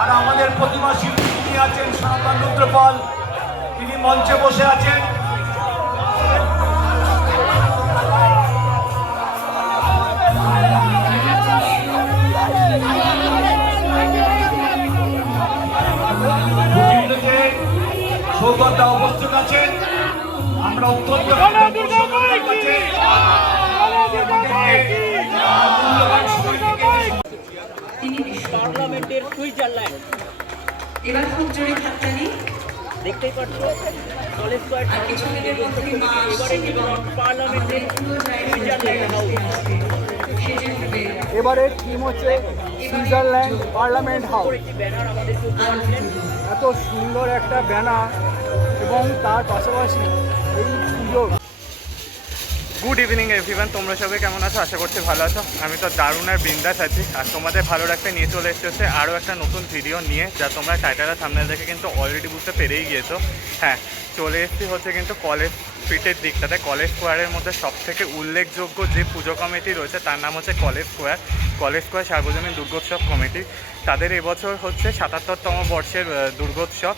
আর আমাদের প্রতিমা শিল্পী যিনি আছেন সনাতন রুদ্রপাল তিনি মঞ্চে বসে আছেন সৌগতদা উপস্থিত আছেন আমরা অত্যন্ত এবার খুব জোরে হাততালি দেখতেই পাচ্ছ কলেজ স্কোয়ার আর কিছু মিনিটের মধ্যে মা আসছে এবং আমাদের পুরো জায়গাটা সেজে উঠবে এবারের থিম হচ্ছে সুইজারল্যান্ড পার্লামেন্ট হাউস এত সুন্দর একটা ব্যানার এবং তার পাশাপাশি এই সুযোগ। গুড ইভিনিং এভরিওয়ান তোমরা সবাই কেমন আছো? আশা করছি ভালো আছো। আমি তো দারুণ আর বিন্দাস আছি। আর তোমাদের ভালো রাখতে নিয়ে চলে এসেছে আরও একটা নতুন ভিডিও নিয়ে, যা তোমরা টাইটারের সামনে দেখে কিন্তু অলরেডি বুঝতে পেরেই গিয়েছো। হ্যাঁ চলে এসেছি হচ্ছে কিন্তু কলেজ স্ট্রিটের দিকটাতে। কলেজ স্কোয়ারের মধ্যে সব থেকে উল্লেখযোগ্য যে পুজো কমিটি রয়েছে, তার নাম হচ্ছে কলেজ স্কোয়ার কলেজ স্কোয়ার সার্বজনীন দুর্গোৎসব কমিটি। তাদের এবছর হচ্ছে সাতাত্তরতম বর্ষের দুর্গোৎসব।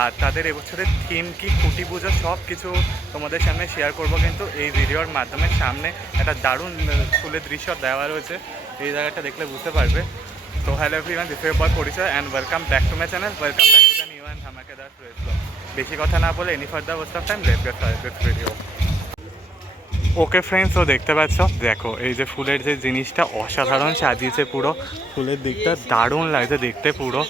আর তাদের এবছরের থিম কি, খুঁটি পুজো সব কিছু তোমাদের সামনে শেয়ার করব কিন্তু এই ভিডিওর মাধ্যমে। সামনে একটা দারুণ ফুলের দৃশ্য দেওয়া রয়েছে। এই জায়গাটা দেখলে বুঝতে পারবে। তো hello everyone this is Parichay and welcome back to my channel welcome back to the new and ধামাকেদার fresh blog বেশি কথা না বলে any further waste of time let get this video okay friends ও দেখতে পাচ্ছ, দেখো, এই যে ফুলের যে জিনিসটা অসাধারণ সাজিয়েছে পুরো। ফুলের দিকটা দারুণ লাগছে দেখতে পুরো।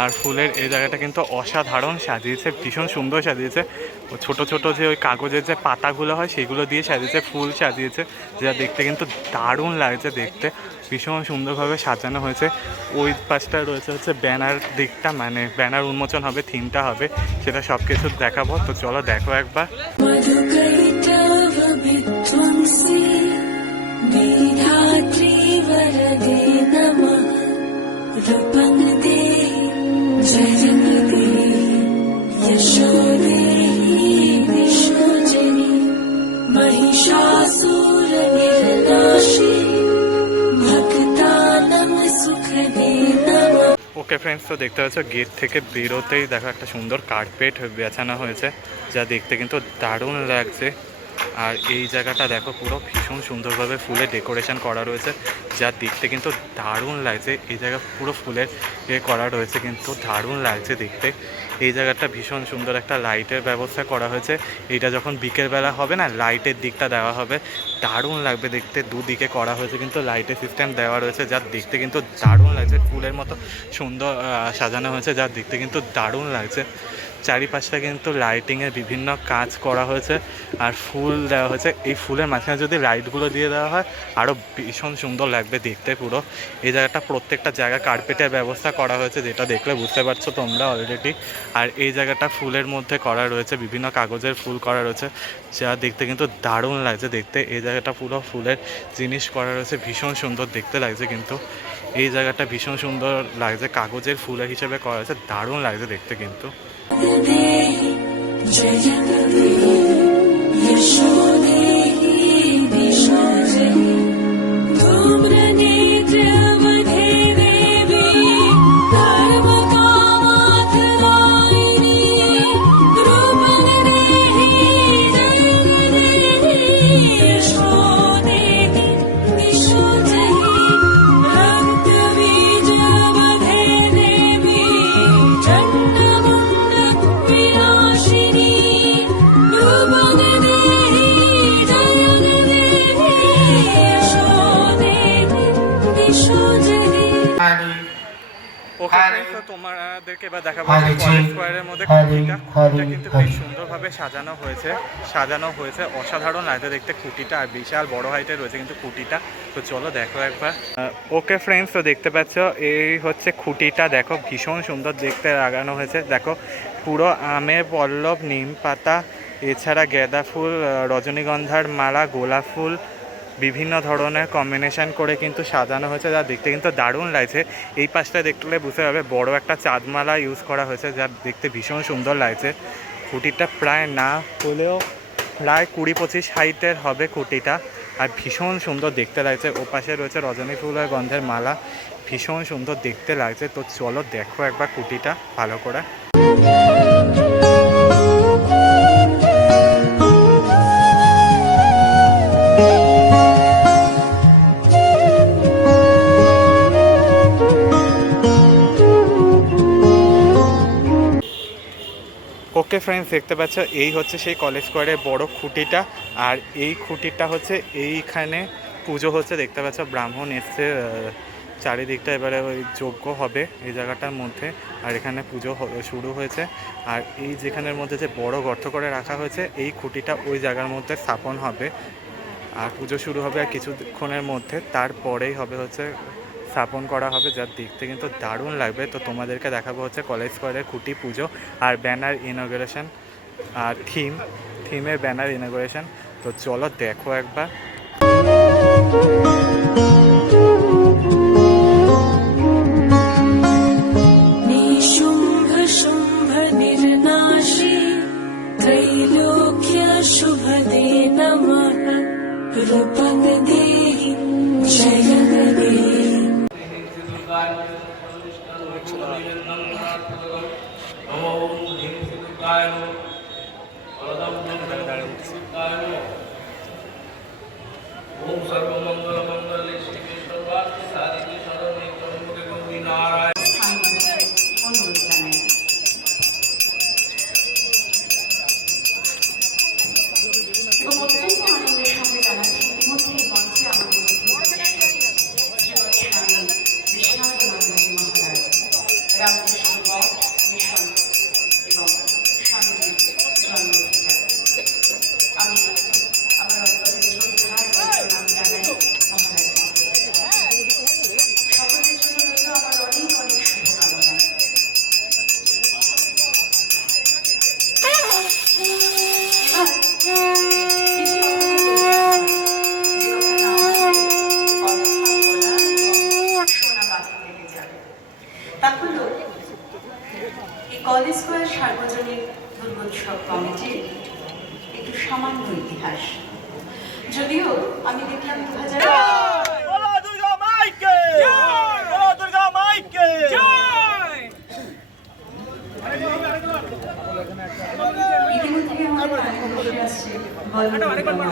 আর ফুলের এই জায়গাটা কিন্তু অসাধারণ সাজিয়েছে, ভীষণ সুন্দর সাজিয়েছে। ছোট ছোট যে ওই কাগজের যে পাতাগুলো হয়, সেগুলো দিয়ে সাজিয়েছে, ফুল সাজিয়েছে যেটা দেখতে কিন্তু দারুণ লাগছে দেখতে। ভীষণ সুন্দরভাবে সাজানো হয়েছে। ওই পাশটা রয়েছে হচ্ছে ব্যানার দিকটা মানে ব্যানার উন্মোচন হবে, থিমটা হবে, সেটা সব কিছু দেখাবো। তো চলো দেখো একবার। তো দেখতে পাচ্ছ, গেট থেকে বেরোতেই দেখো একটা সুন্দর কার্পেট বেছানো হয়েছে, যা দেখতে কিন্তু দারুণ লাগছে। আর এই জায়গাটা দেখো পুরো ভীষণ সুন্দরভাবে ফুলে ডেকোরেশন করা রয়েছে, যা দেখতে কিন্তু দারুণ লাগছে। এই জায়গা পুরো ফুলের এ করা রয়েছে, কিন্তু দারুণ লাগছে দেখতে। এই জায়গাটা ভীষণ সুন্দর একটা লাইটের ব্যবস্থা করা হয়েছে। এটা যখন বিকেলবেলা হবে না, লাইটের দিকটা দেওয়া হবে। দারুণ লাগবে দেখতে, দুদিকে করা হয়েছে কিন্তু লাইটের সিস্টেম দেওয়া রয়েছে, যা দেখতে কিন্তু দারুণ লাগছে। ফুলের মতো সুন্দর সাজানো হয়েছে, যা দেখতে কিন্তু দারুণ লাগছে। চারিপাশটা কিন্তু লাইটিংয়ের বিভিন্ন কাজ করা হয়েছে আর ফুল দেওয়া হয়েছে। এই ফুলের মাঝখানে যদি লাইটগুলো দিয়ে দেওয়া হয় আরও ভীষণ সুন্দর লাগবে দেখতে পুরো। এই জায়গাটা প্রত্যেকটা জায়গা কার্পেটের ব্যবস্থা করা হয়েছে, যেটা দেখলে বুঝতে পারছ তোমরা অলরেডি আর এই জায়গাটা ফুলের মধ্যে করা রয়েছে, বিভিন্ন কাগজের ফুল করা রয়েছে, যা দেখতে কিন্তু দারুণ লাগছে দেখতে। এই জায়গাটা পুরো ফুলের জিনিস করা রয়েছে, ভীষণ সুন্দর দেখতে লাগছে কিন্তু। এই জায়গাটা ভীষণ সুন্দর লাগছে, কাগজের ফুলের হিসেবে করা হয়েছে, দারুণ লাগছে দেখতে কিন্তু। देहि जयङ्गदे यशो তোমাদেরকে এবার দেখাবো হ্যাঁ, কলেজ জি। স্কোয়ারের মধ্যে হ্যাঁ, খুঁটিটা হ্যাঁ, খুঁটিটা কিন্তু হ্যাঁ। বেশ সুন্দরভাবে সাজানো হয়েছে সাজানো হয়েছে অসাধারণ লাগছে দেখতে খুঁটিটা আর বিশাল বড় হাইটের রয়েছে কিন্তু খুঁটিটা তো চলো দেখো একবার ওকে ফ্রেন্ডস তো দেখতে পাচ্ছ এই হচ্ছে খুঁটিটা দেখো ভীষণ সুন্দর দেখতে লাগানো হয়েছে দেখো পুরো আমের পল্লব নিম পাতা এছাড়া গেঁদা ফুল রজনীগন্ধার মালা গোলাপ ফুল বিভিন্ন ধরনের কম্বিনেশন করে কিন্তু সাজানো হয়েছে, যা দেখতে কিন্তু দারুণ লাগছে। এই পাশটা দেখলে বুঝতে পারবে, বড় একটা চাঁদমালা ইউজ করা হয়েছে, যা দেখতে ভীষণ সুন্দর লাগছে। খুঁটিটা প্রায় না হলেও প্রায় কুড়ি পঁচিশ হাইটের হবে খুঁটিটা, আর ভীষণ সুন্দর দেখতে লাগছে। ওপাশে রয়েছে রজনী ফুল আর গন্ধের মালা, ভীষণ সুন্দর দেখতে লাগছে। তো চলো দেখো একবার কুটিটা ভালো করে। ওকে ফ্রেন্ডস দেখতে পাচ্ছ, এই হচ্ছে সেই কলেজ স্কোয়ারের বড় খুঁটিটা। আর এই খুঁটিটা হচ্ছে এইখানে পুজো হচ্ছে, দেখতে পাচ্ছ, ব্রাহ্মণ এসছে চারিদিকটা এবারে ওই যজ্ঞ হবে এই জায়গাটার মধ্যে। আর এখানে পুজো শুরু হয়েছে। আর এই যেখানের মধ্যে যে বড় গর্ত করে রাখা হয়েছে, এই খুঁটিটা ওই জায়গার মধ্যে স্থাপন হবে। আর পুজো শুরু হবে আর কিছুক্ষণের মধ্যে। তারপরেই হবে হচ্ছে স্থাপন করা হবে যার দেখতে কিন্তু দারুণ লাগবে তো তোমাদেরকে দেখাবো হচ্ছে কলেজ স্কোয়ারের খুঁটি পুজো আর ব্যানার ইনগ্রেশন আর থিম থিমের ব্যানার ইনগ্রেশন তো চলো দেখো একবার निशुम्भ शुम्भ निर्नाशी त्रैलोक्य शुभदे नमः স্কোয়ার সার্বজনীন দুর্গোৎসব কমিটির একটু সামান্য ইতিহাস। যদিও আমি দেখলাম দু হাজার ইতিমধ্যে আমাদের কানে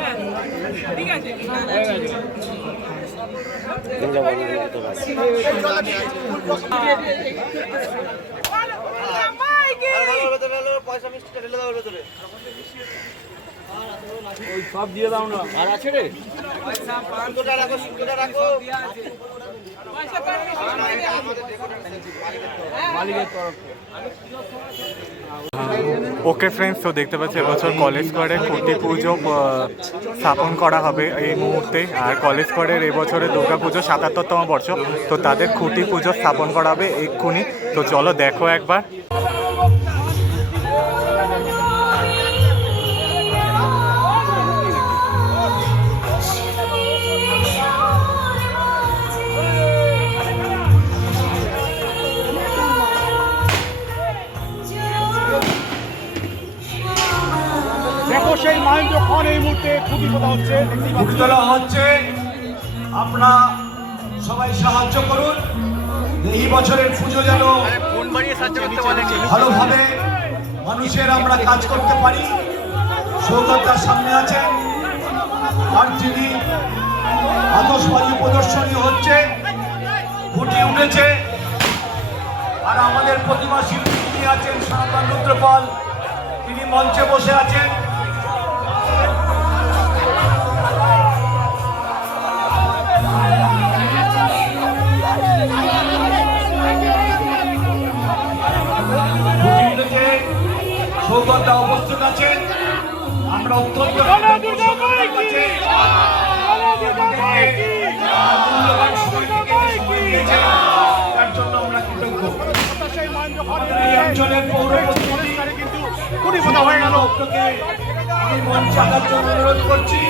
ভেসে আসছে ঢেলে গান। সত্যি, এরকমই তো আনন্দ এরকমই তো উত্তেজনা তৈরি হবে। এই নানা রাখো কিছু সব ওকে ফ্রেন্ডস তো দেখতে পাচ্ছি এবছর কলেজ স্কোয়ারে খুঁটি পুজো স্থাপন করা হবে এই মুহূর্তে। আর কলেজ স্কোয়ারের এবছরে দুর্গা পুজো, সাতাত্তরতম বর্ষ। তো তাদের খুঁটি পুজো স্থাপন করা হবে এক্ষুনি। তো চলো দেখো একবার। খুবই কথা হচ্ছে তোলা হচ্ছে। আপনারা সবাই সাহায্য করুন। এই বছরের পুজো যেন ভালোভাবে মানুষের আমরা কাজ করতে পারি। সৌগতার সামনে আছেন। আর যিনি আতসবাজি প্রদর্শনী হচ্ছে ফুটে উঠেছে। আর আমাদের প্রতিমা শিল্পী যিনি আছেন সনাতন রুদ্রপাল তিনি মঞ্চে বসে আছেন। সৌগতদা উপস্থিত আছেন আমরা অত্যন্ত তার জন্য আমরা কৃতজ্ঞ। এই অঞ্চলের পৌর আমি মঞ্চে আসার জন্য অনুরোধ করছি।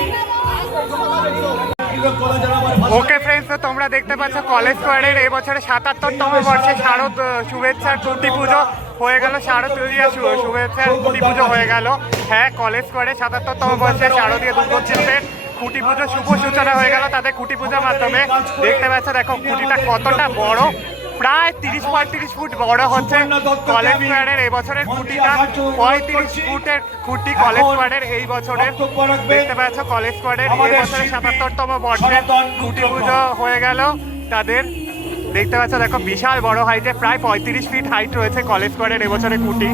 ওকে ফ্রেন্ডস তো তোমরা দেখতে পাচ্ছ কলেজ স্কোয়ারের এবছরে বছরে সাতাত্তরতম বর্ষে শারদ শুভেচ্ছার খুঁটি পুজো। হয়ে গেল শারদীয় শুভেচ্ছা খুঁটি পুজো হয়ে গেল। হ্যাঁ কলেজ করে সাতাত্তরতম বর্ষে শারদীয় দুর্গোৎসবের খুঁটি পুজো শুভ সূচনা হয়ে গেল তাদের খুঁটি পুজোর মাধ্যমে। দেখতে পাচ্ছ, দেখো খুঁটিটা কতটা বড়। প্রায় তিরিশ পঁয়ত্রিশ ফুট বড় হচ্ছে কলেজ স্কোয়ারের। এই বছরের খুঁটিটা পঁয়ত্রিশ ফুটের খুঁটি কলেজ স্কোয়ারের এই বছরের। দেখতে পাচ্ছ, কলেজ স্কোয়ারের এই বছরের সাতাত্তরতম বর্ষের খুঁটি পুজো হয়ে গেল তাদের। দেখতে পাচ্ছ দেখো বিশাল বড় হাইটে প্রায় পঁয়ত্রিশ ফিট হাইট রয়েছে কলেজ স্কোয়ারের এবছরে কুটি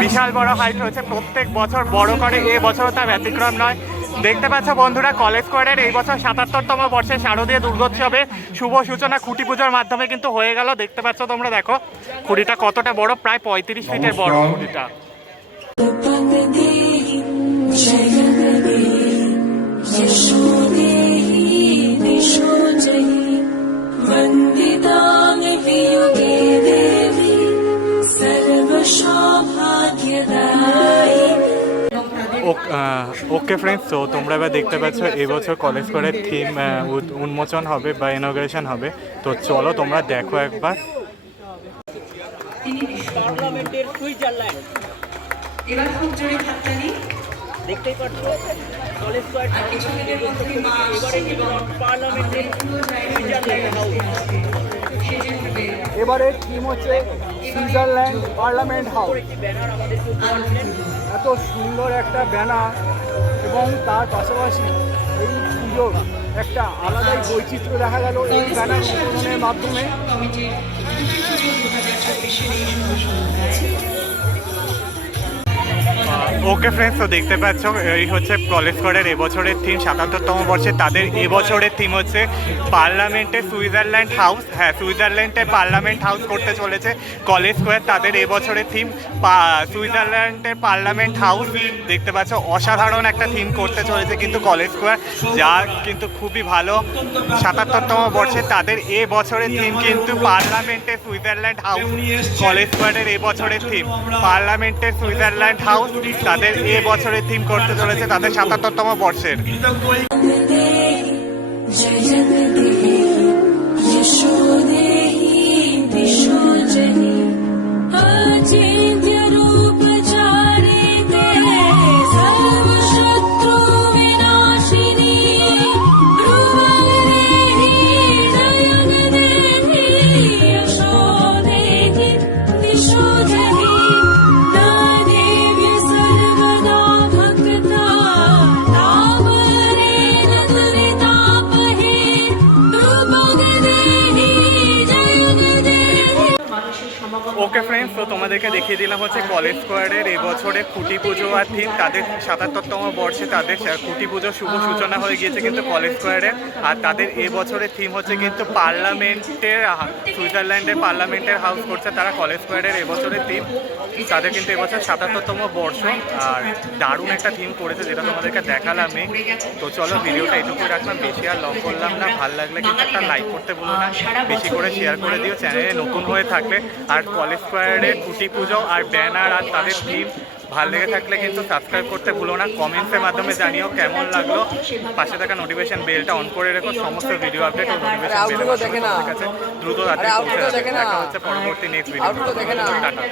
বিশাল বড় হাইট রয়েছে প্রত্যেক বছর বড় করে এ বছরও তার ব্যতিক্রম নয় দেখতে পাচ্ছ বন্ধুরা কলেজ স্কোয়ারের এই বছর সাতাত্তরতম বর্ষে শারদীয় দুর্গোৎসবে শুভ সূচনা খুঁটি পুজোর মাধ্যমে কিন্তু হয়ে গেল দেখতে পাচ্ছ তোমরা দেখো খুঁটিটা কতটা বড় প্রায় পঁয়ত্রিশ ফিটের বড় খুঁটিটা प्रपददेहि जयगदेहि यशो देहि दिशो जयि ওকে ফ্রেন্ডস তো তোমরা এবার দেখতে পাচ্ছ এবছর কলেজ স্কোয়ারের থিম উন্মোচন হবে বা ইনগ্রেশন হবে। তো চলো তোমরা দেখো একবার। খুব জোরে দেখতেই পাচ্ছ কলেজ পার্লামেন্টের এবারে থিম হচ্ছে সুইজারল্যান্ড পার্লামেন্ট হাউস এত সুন্দর একটা ব্যানার এবং তার পাশাপাশি এই পুজোর একটা আলাদাই বৈচিত্র্য দেখা গেল এই ব্যানার মাধ্যমে। ওকে ফ্রেন্ডস তো দেখতে পাচ্ছ, এই হচ্ছে কলেজ স্কোয়ারের এবছরের থিম সাতাত্তরতম বর্ষে তাদের এবছরের থিম হচ্ছে পার্লামেন্টে সুইজারল্যান্ড হাউস হ্যাঁ সুইজারল্যান্ডের পার্লামেন্ট হাউস করতে চলেছে কলেজ স্কোয়ার তাদের এবছরের থিম সুইজারল্যান্ডের পার্লামেন্ট হাউস দেখতে পাচ্ছ, অসাধারণ একটা থিম করতে চলেছে কিন্তু কলেজ স্কোয়ার যা কিন্তু খুবই ভালো। সাতাত্তরতম বর্ষে তাদের এ বছরের থিম কিন্তু পার্লামেন্টে সুইজারল্যান্ড হাউস কলেজ স্কোয়ারের এবছরের থিম পার্লামেন্টের সুইজারল্যান্ড হাউস তাদের এ বছরের থিম করতে চলেছে তাদের সাতাত্তরতম বর্ষের। ওকে ফ্রেন্ডস তো তোমাদেরকে দেখিয়ে দিলাম হচ্ছে কলেজ স্কোয়ারের এবছরে খুঁটি পুজো আর থিম তাদের সাতাত্তরতম বর্ষে তাদের খুঁটি পুজো শুভ সূচনা হয়ে গিয়েছে কিন্তু কলেজ স্কোয়ারের আর তাদের এবছরের থিম হচ্ছে কিন্তু পার্লামেন্টের সুইজারল্যান্ডের পার্লামেন্টের হাউস করছে তারা কলেজ স্কোয়ারের এবছরের থিম তাদের কিন্তু এবছর সাতাত্তরতম বর্ষ। আর দারুণ একটা থিম করেছে যেটা তোমাদেরকে দেখালামই তো চলো ভিডিওটা এটুকুই রাখলাম। বেশি আর লং করলাম না। ভালো লাগলে কিন্তু একটা লাইক করতে ভুলো না। বেশি করে শেয়ার করে দিও। চ্যানেলে নতুন হয়ে থাকলে। আর কলেজ স্কোয়ারের ছুটি পুজো আর ব্যানার আর তাদের থিম ভালো লেগে থাকলে কিন্তু সাবস্ক্রাইব করতে ভুলো না। কমেন্টসের মাধ্যমে জানিও কেমন লাগল। পাশে থাকা নোটিফিকেশন বেলটা অন করে রেখো। সমস্ত ভিডিও আপডেট ও নোটিফিকেশন কাছে দ্রুত তাড়াতাড়ি পৌঁছে যাবে। দেখা হচ্ছে পরবর্তী নেক্সট ভিডিও টাটা।